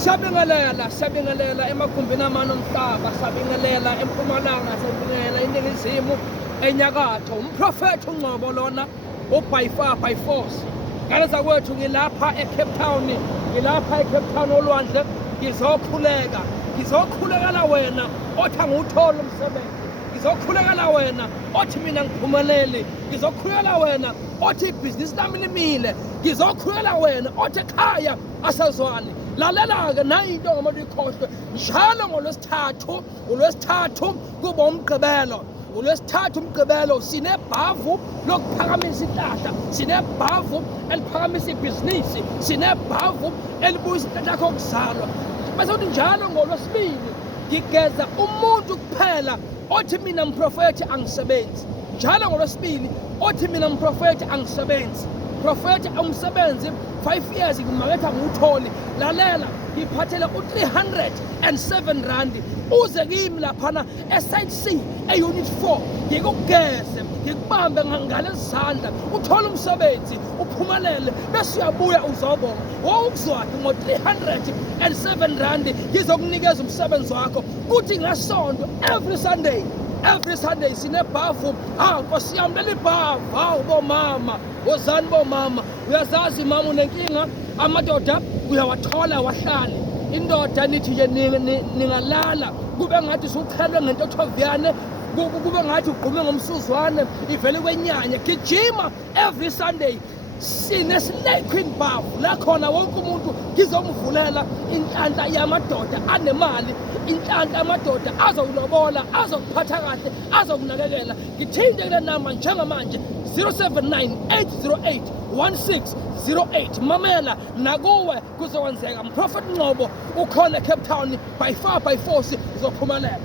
Siyabingelela emagumbini amane omhlaba, siyabingelela eMpumalanga, siyabingelela eNingizimu, eNyakatho. Umprofethi uNgcobo lona by far by force. Ngaleza kwethu ngilapha eCape Town, olwandle, ngizokhulekela wena othi anguthola umsebenzi, ngizokhulekela wena othi mina ngiphumelele, ngizokhulekela wena othi ibhizinisi lami limile, ngizokhulekela wena othi ekhaya asazwani. Lalela-ke nayi into ongamane uyikhohlwe, njalo ngolwesithathu kuba umgqibelo. Umgqibelo sinebhavu lokuphakamisa ihlahla, sinebhavu eliphakamisa ibhizinisi, sinebhavu elibuyisa ihlahla lakho kuzalwa. Bese uthi njalo ngolwesibili ngigeza umuntu kuphela othi mina mprofethi angisebenzi. Njalo ngolwesibili othi mina mprofethi angisebenzi. Profethi umsebenzi 5 years ngimaketha ngiwutholi. Lalela, ngiphathele u307 randi uze kimi laphana eside C eunit 4 ngikugeze ngikubambe ngale zandla uthole umsebenzi uphumelele bese uyabuya uzobonga ukuzwakhe ngo307 randi ngizokunikeza umsebenzi wakho kuthi ngesonto every Sunday sinebhavu. Nkosi yami leli bhavu bomama wozani bomama, uyazazi mama unenkinga, amadoda uyawathola wahlale. Indoda nithi nje ningalala kube ngathi usukhelwe ngentothoviyane, kube ngathi ugqume ngomsuzwane ivele kwenyanya. Gijima every Sunday, sine-snake bhavu la khona wonke umuntu ngizomvulela inhlanhla yamadoda anemali, inhlanhla yamadoda azowulobola, azokuphatha kahle, azokunakekela. Ngithinte kule namba njengamanje 079-808-1608. Mamela nakuwe kuzokwenzeka. Mprofethi Ngcobo ukhona eCape Town, by far by force uzophumelela.